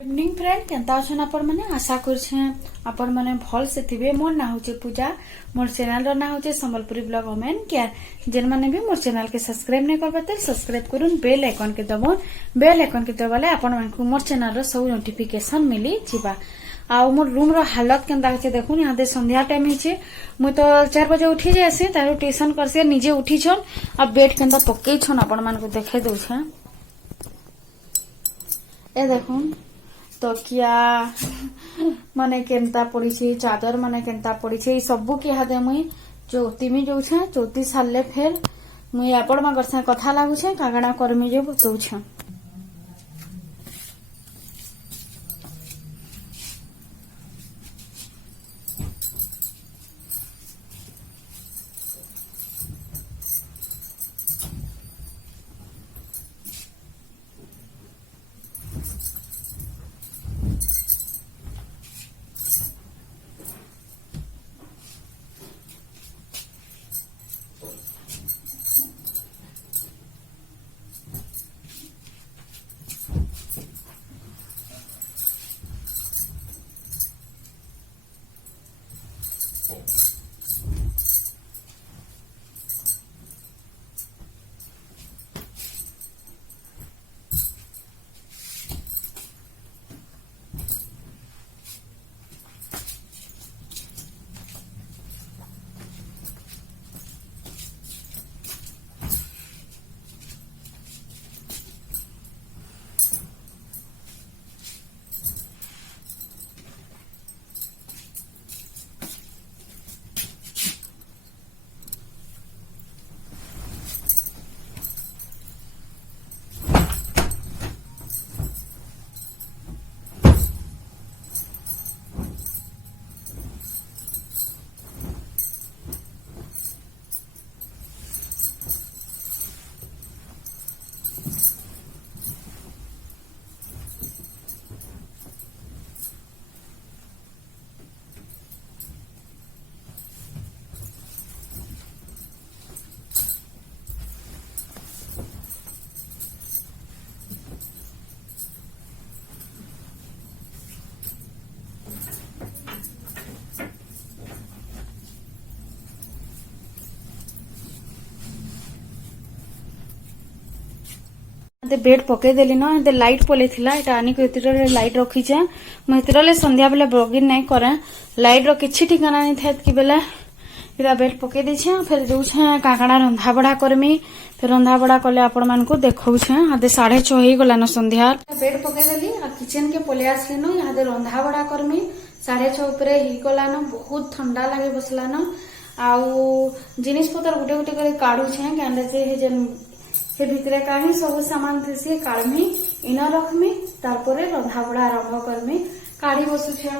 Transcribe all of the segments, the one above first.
Evening friend Kenta अछन आपण माने आशा करछे आपण माने भल से थिबे। मोर ना होचे पूजा, मोर चैनल रो ना होचे संबलपुरी ब्लॉग वोमेन केयर। जेन माने भी मोर चैनल के सब्सक्राइब नै करबे त सब्सक्राइब करूँ, बेल आइकन के दबो। बेल आइकन के दबाले आपण मानकु मोर चैनल रो सब नोटिफिकेशन मिली जिबा। आ मोर रूम रो हालत केंता होचे देखुन। यहाँ दे संध्या टाइम हिचे, मु तो 4 बजे उठी जायसे, तारो ट्यूशन करसे, निजे उठी छन। अब बेड केंता पक्के छन आपण मानकु देखाइ दउ छे। ए देखुन तकिया माने केंता पड़ी, चादर माने केंता पड़ी, सबू के हाथे मुई चौतीमी जाऊे। चौती सारे फेर मुई आपण मान कथा लगुचे कागड़ा कर्मी जो बताऊे। बेड पकई देली न, लाइट पले थिला। एटा आनी को लाइट रखी छे। मुझे संध्या बेले ब्लॉगिंग नहीं करे, लाइट रो किछि ठिकाना नहीं थे कि बेले इरा बेड पकई दे छे। फिर जो छे काकड़ा रंधा बड़ा करमी, फिर रंधा बड़ा कले आपण मान को देखौ छे। हादे 6:30 हो गला न संध्या। बेड पकई देली आ किचन के पले आसली न। हादे रंधा बड़ा करमी 6:30 ऊपर ही गला न। बहुत ठंडा लागे बसला न। आउ जिनिस पतर गुटे गुटे करे काढू छे कांदे से हे जन से भितरे काही सब सामान थे काढ़मी, इन रखमी, तारपरे रंधा बड़ा आरंभ करमी। काढ़ी बसुछे।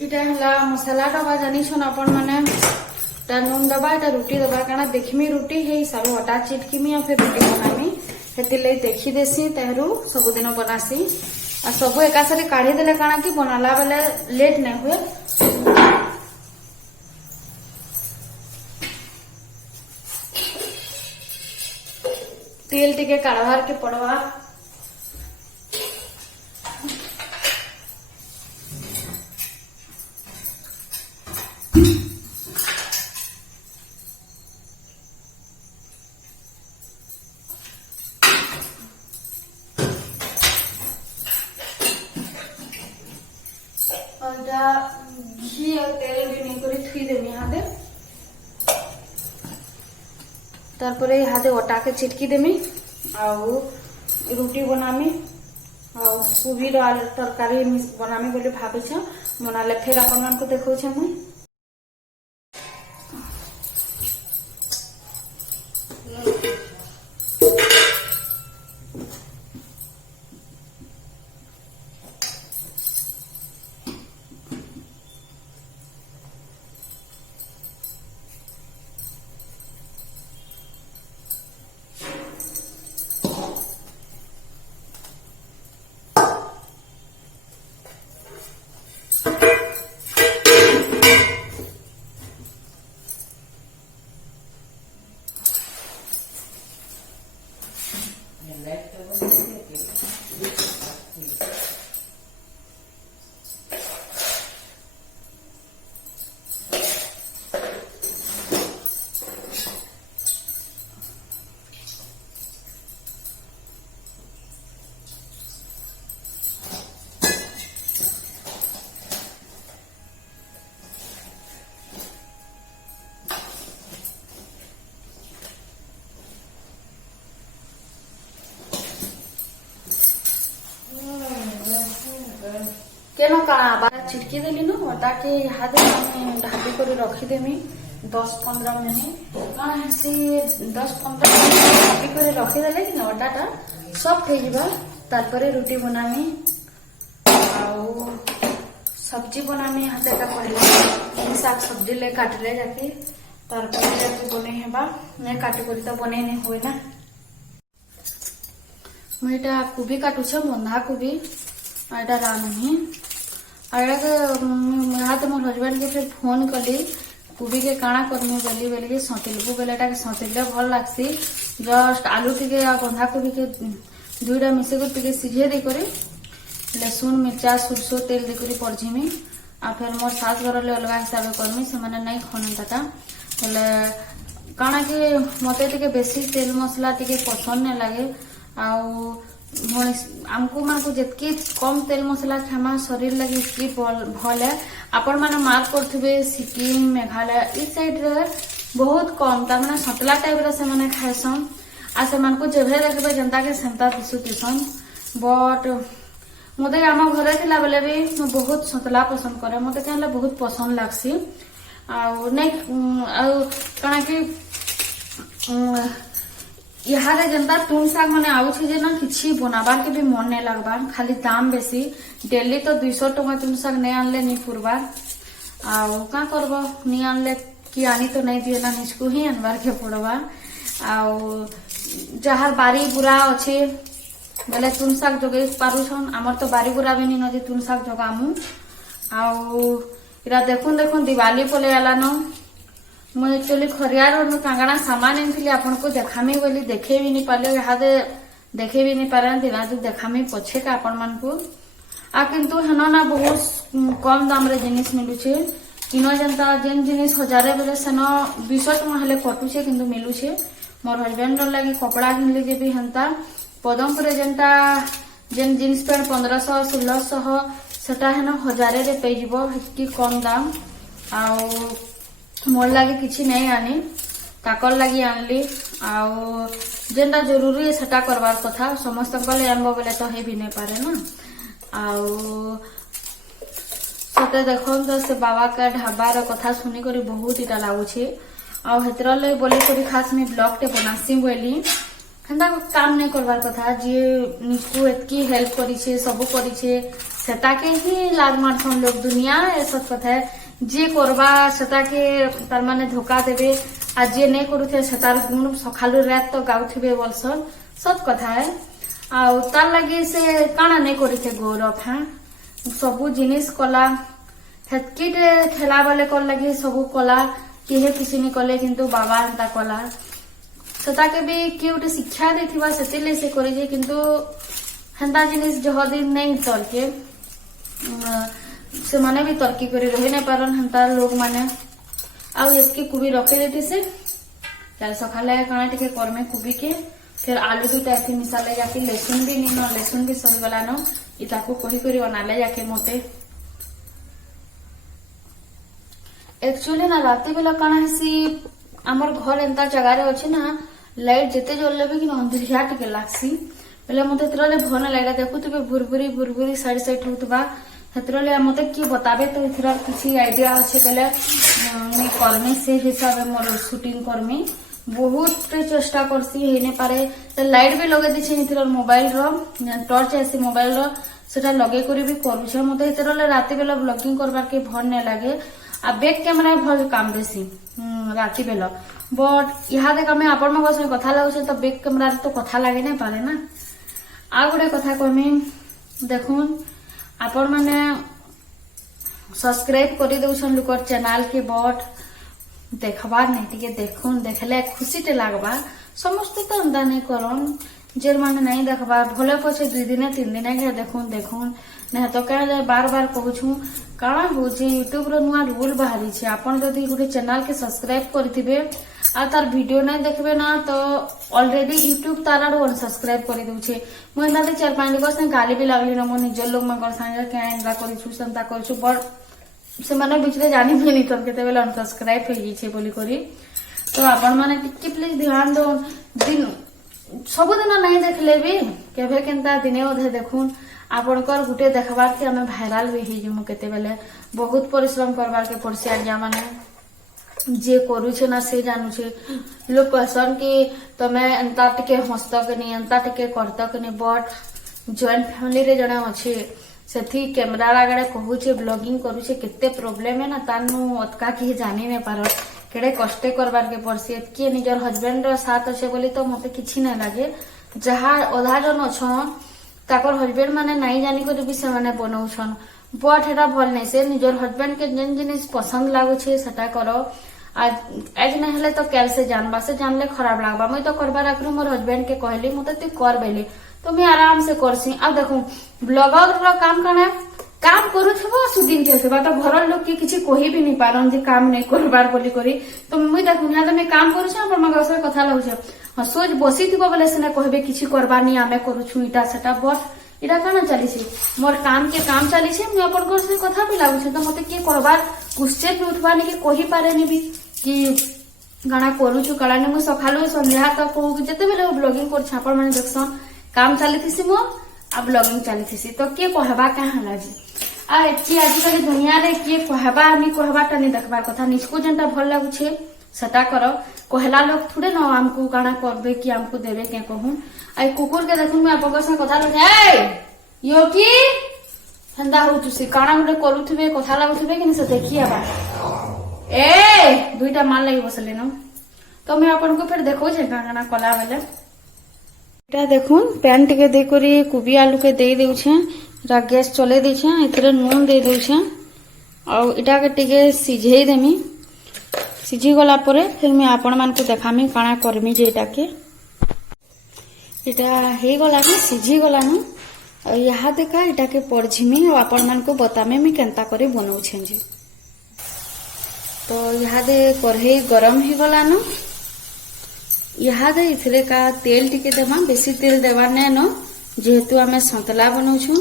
इटा हला मसाला डबा जानी छन आपण माने। ता नून डबा, एटा रोटी डबा। काना देखमी रोटी हे हिसाब अटा चिटकीमी, फिर रोटी बनामी। हेति ले देखी देसी तेहरू सब दिन बनासी। आ सब एकासारे काढ़ी देले काना कि बनाला बेले लेट नहीं हुए। तेल टिके काढ़वार के पड़वा। घी और तेल भी नहीं करी थुई देमी हादे। तारपरे हादे अटा के चिटकी देमी आउ रोटी बनामी। आउ कोबी रो आलू तरकारी बनामी बोली भाभी छ। बनाले फिर अपन मान को देखौ छ। मुई केनो काना बार छिटकी देली न अटा के हाथ में ढाबी कर रखीदेमी 10-15 मिनट काना से 10-15 मिनट ढाबी कर रखीदेले कि अटाटा सॉफ्ट हो जावा तारपरे रुटी बनामी आउ सब्जी बनामी हाथ का पड़े शाक सब्जी ले काटले जाके तारपरे जाके बने हेबा मैं काटी करी तो बने नहीं हुए ना मुझे कोबी काटुछ बंधा कोबी एटा रांधुनी हाथ मोर हजबैंड के फिर फोन कली कोबी के काଣା करमी बोली बोले कि सतिलबू बेलेटा के सतिले भल लागसी जस्ट आलू टिके बंधा कोबी के दुईटा मिसे कर टिके सिझे दे करे लहसुन मिर्चा सुरसो तेल देकर पड़झिमी आ फिर मोर सास घर ले अलग हिसाब से करमी से माने नहीं खनता बोले काଣା कि मते टिके बेसी तेल मसला टिके पसंद नहीं लगे आमको मानक जितकी कम तेल मसला खामा शरीर लगे इतकी भल है आपण मैंने मार्क करथिबे सिक्किम मेघालय इस साइड रे बहुत कम तार माने सतला टाइप रे से माने खाइसन आ से मानको जेभे देखबे जनता के सेंता दिसुतिसन बट मते आम घरे थिला बेले भी मैं बहुत सतला पसंद करे मते कहले बहुत पसंद लागसी आ नहीं आ काना कि यहाँ जनता तुन शाग मैंने आउे ना कि बनाबार के भी मन नहीं लगबार खाली दाम बेसी डेली तो 200 टका तुन शाग नहीं आनले नहीं पुरबार आउ का करब नहीं आनले कि आनी तो नहीं दिए ना निजको ही आनबार के पड़वा आउ जहार बारी बुरा अच्छे बोले तुन शाग जगे पारुछन आमर तो बारी बुरा भी नहीं नदी तुन शाग जगामु आउ इरा देखुन देखुन दिवाली पले आला न मुझे एक्चुअली खरियार कांगड़ा सामान एनथी आपन को देखामी बोली देखे भी नहीं पाले यहाँ देखे भी नहीं पारे दिना जो देखामी पछे का आपण मान को आ किंतु हेन ना बहुत कम दाम रे जिनिस मिलुछे किनो जनता जेन जिनिस 1000 बेले सेन 200 टका हेले कटुछे किंतु मिलुछे मोर हस्बैंड लगी कपड़ा किनले जे भी हंता पदमपुर जेनता जेन जींस पैंट 1500-1600 सेटा हेन 1000 रे पे जिवो कि कम दाम आउ मोर लगे किसी नहीं आनी काकर लगी आनली आउ जेनटा जरूरी सेटा करवार कथा समस्त आनब बोले तो हे भी नहीं पारे ना आउ सते देखो तो से बाबा का ढाबार कथा सुनी करी बहुत इटा लगुचे आउ हेतर ले बोली करी खास में ब्लॉग टे बनासी बोली हेन्ता काम नहीं करवार कथा जी निजको एतकी हेल्प करिछे सब करिछे सेटा के ही लाग मारसन लोग दुनिया ए सब कथा है जे करवा सेटा के तार माने धोखा देवे आ जे नहीं करूथे सेटार गुण सखालु रात तो गाउथिबे बोलसन सब कथा है आउ तार लगी से काना नहीं करिथे गौरव हां सबु जिनिस कला हेतकी ठेला वाले कर लगी सबु कला केहे किसी नहीं कले किंतु बाबा हंता कला सेटा के भी किए गोटे शिक्षा देथिबा सेतिले से करे जे किंतु हंता जिनिस जह दिन नहीं चल के से माने भी तरक्की करी रही नहीं पारन हंता लोग माने आउ एतकी कुबी रखे देती से कल सकाले काना टिके करमे कुबी के फिर आलू दुटा एथि मिसाले जाके लहसुन भी नहीं न लहसुन भी सही गला न इताको कही करी बनाले जाके मते एक्चुअली ना राती बेला काना हेसी हमर घर एंता जगह रे अछि ना लाइट जेते जलले भी कि अंधेरिया टिके लागसी बेले मते तरले भन लाइट देखु तबे भुरभुरी साइड साइड होतबा हेतरले मते की बताबे तो इथरा किसी आइडिया अच्छे बेले मैं करमी से हिसाब से मोर शूटिंग करमी बहुत चेष्टा करसी हे ने पारे तो लाइट भी लगे दिछे इथरा मोबाइल रो टॉर्च ऐसी मोबाइल रो सेटा लगे करी भी करूछे मते इथरले राती बेला ब्लॉगिंग करबार के भन ने लागे आ बैक कैमरा भल काम देसी राती बेला बट यहाँ देख मैं आपण मग संग कथा लागुछे तो बैक कैमरा तो कथा लागे नहीं पारे ना आ गोटे कथा कहमी देखुन आपण माने सब्सक्राइब कर दउछन लोकर चैनल के बट देखबार नहीं टिके देखुन देखले खुशी टे लागबा समस्त तो अंदा नहीं करन जेर माने नहीं देखबार भले पछे 2 दिन 3 दिन के देखुन नहीं तो कह बार बार कहूँ काना हो यूट्यूब रो नुआ रूल बाहरी छे आपण जदि गोटे चैनल के सब्सक्राइब करथिबे आ तार वीडियो नहीं देखबे ना तो ऑलरेडी यूट्यूब तारा अनसब्सक्राइब कर दूचे मुझे ना 4-5 लोग से गाली भी लगली ना मो निज लोग मैं संगे क्या एंदा करू सेंता करू बट से माने बिचरे जानी भी नहीं तब केते बेले अनसब्सक्राइब हो गई बोली करी तो आपण माने टिके प्लीज ध्यान दो दिन सब दिन नहीं देखले भी केभे केनता दिने अधे देखुन आपणकर गुटे देखबार के हमें भाइराल भी हो केते बेले बहुत परिश्रम करबार के पड़सी आज्ञा माने जे करूछे ना से जानूछे लोग कहसन कि तमे एंता टिके हंसत के नहीं एंता टिके करत के नहीं बट जॉइंट फैमिली रे जणा अच्छे सेठी कैमरा आगड़े कहूचे ब्लॉगिंग करूचे केते प्रॉब्लम है ना तानु अतका कि जानी नहीं पार केड़े कष्टे करबार के पड़सी किए निजर हस्बैंड रो साथ अच्छे बोली तो मते किछि नहीं लगे जहाँ अधा जन अच्छन ताकर हस्बैंड माने नहीं जानी कर भी से माने बनाउछन बट हेरा भल नहीं से निजर हस्बैंड के जेन जिनिस पसंद लागुछे सेटा करो आज नहीं हेले तो कैल से जानले खराब लागबा मुई तो करबार आखिर मोर हस्बैंड के कहली मते तू कर बेली तो मैं आराम से करसी अब देखो ब्लॉगर रो काम कने काम करूथबो सुदिन थेबा तो घर लोग के किछि कहि भी नहीं पारन जे काम नहीं करबार बोली करी तो मुई देखो ना मैं काम करूछ पर मगर से कथा लागुछ सोच बसी थबो बोले से कहबे किछि करबा नहीं आमे करूछु इटा सेटा बट इटा काना चलीसी मोर काम के काम चलीसी मैं अपन घर से कथा भी लागुछ तो मते के करबार गुस्से भी उठबा नहीं के कहि पारेनी भी कि गाना करूछु कलाने मु सखालु संध्या तक कहू जते बेले ब्लॉगिंग कर छापर माने देखसन काम चलीथीसी मो आ ब्लॉगिंग चलीथीसी तो के कहबा का हला जी आ एठी आजिकल दुनिया रे के कहबा आमी कहबाटा नहीं देखबार कथा निजको जेनटा भल लागुछे सेटा करो कहला लोग थोड़े न हमको गाना करबे कि हमको देबे के कहूं आई कुकुर के देखुन मैं आपन से कथा लग ए यो की हंदा हो तुसी काना गुटे करूथबे कथा लागुथबे कि से देखिए बा ए दुईटा माल लगी बसले न तो मैं आपन को फिर देखो जे गाना कला बेले एटा देखुन पैन टिके दे करी कुबी आलू के दे देउ छे रा गैस चले दै छे इतरे नून दे दउ छे और इटा के टिके सिझेई देमी सिझी गला परे फिर मैं आपण मान को देखामी काना करमी जे इटा के इटा हे गला के सिझी गला न और यहाँ देखा इटा के परझिमी और आपण मान को बतामे मी केनता करे बनाउ छे जी तो यहाँ दे कढ़ई गरम ही गला न यहाँ दे इथरे का तेल टिके देमा बेसी तेल देवार नै न जेहेतु आमे संतला बनाउछु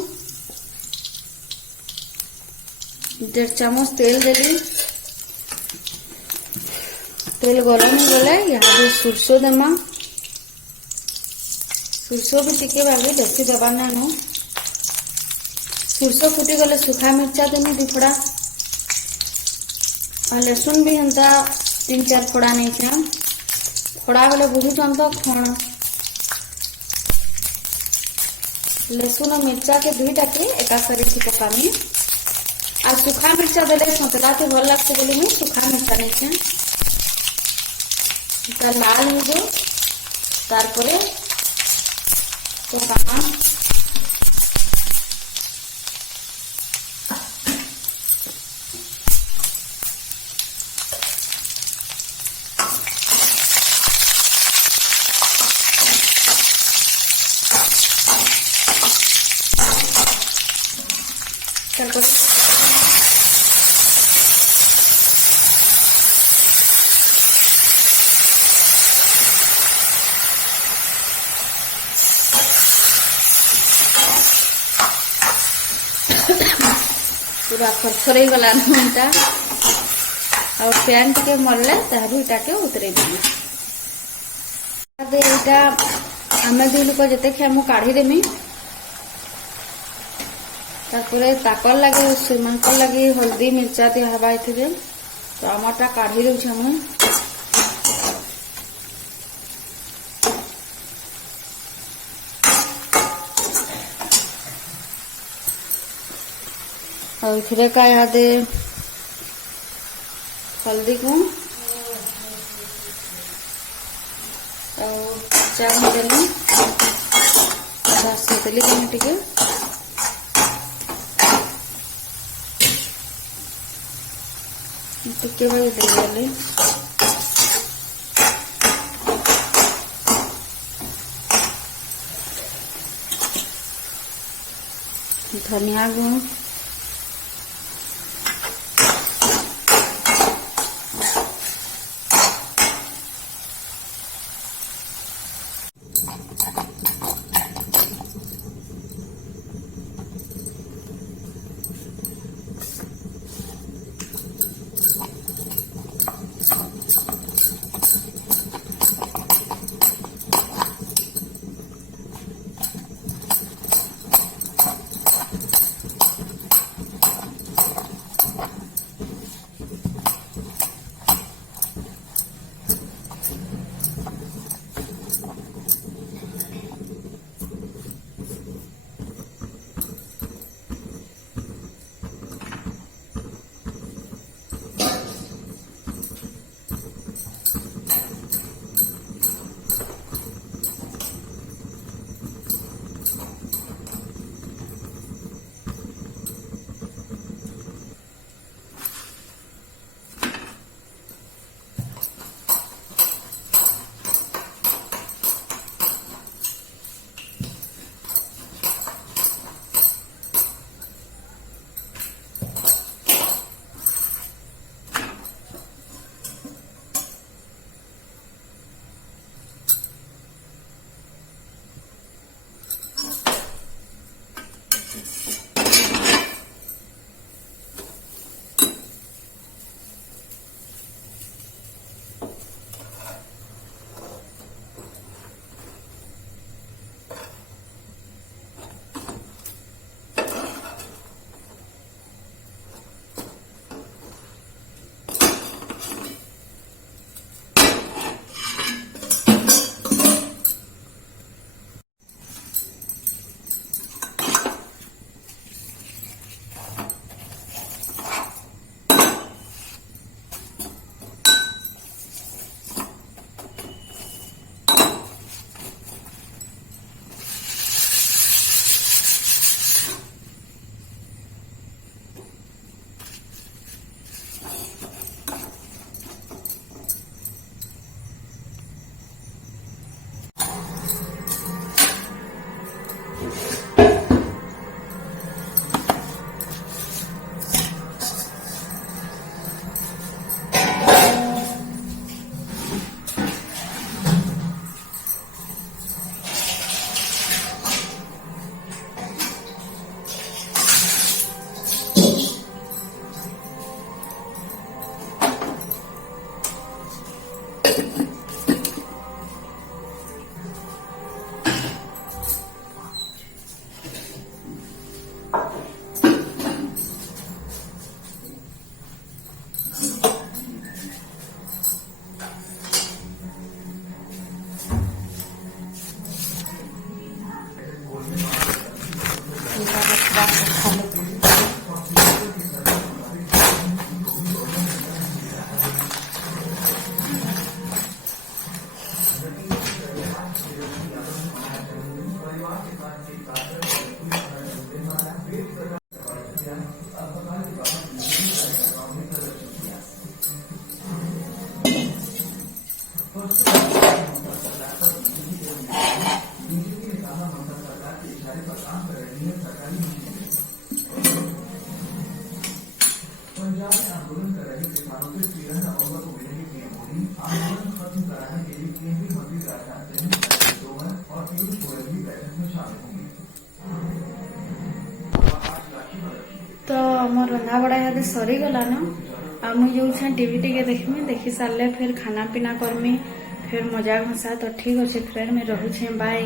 1.5 चामच तेल देली तेल गरम हो गले यहाँ दे सुरसो देमा सुरसो भी टिके बागे बेसी देवार नै न सुरसो फुटी गले सुखा मिर्चा देनी 2 फड़ा और लहसुन भी हंता 3-4 फड़ा नहीं छे फड़ा गले बुझुछन तो खण लहसुन और मिर्चा के दुईटा के एका सारी थी पकामी आ सुखा मिर्चा देले संतला के भल लागते बोली मैं सुखा मिर्चा नहीं छे लाल हो जो तारपरे तो कामा पूरा थरथर गला नटा और पैन टिके मरले तारू इटा के उतरे दी इटा आमे दुई लोक जिते खामु काढ़ी देमी तारपरे ताकर लगे सेमानकर लगे हल्दी मिर्चा दिया हवा इथिरे तो आमटा काढ़ी देउछ हम और इथिरे का याद हल्दी को और चावल देली से देली टिके टिके भाई देली धनिया गुण तो मोर रंधा बड़ा इहादे सरी गलान आ मुई जो टीवी टिके देखमी देखी सारे फिर खाना पीना करमी फिर मजा घसा तो ठीक अच्छे फ्रेंड में रहूछे बाय।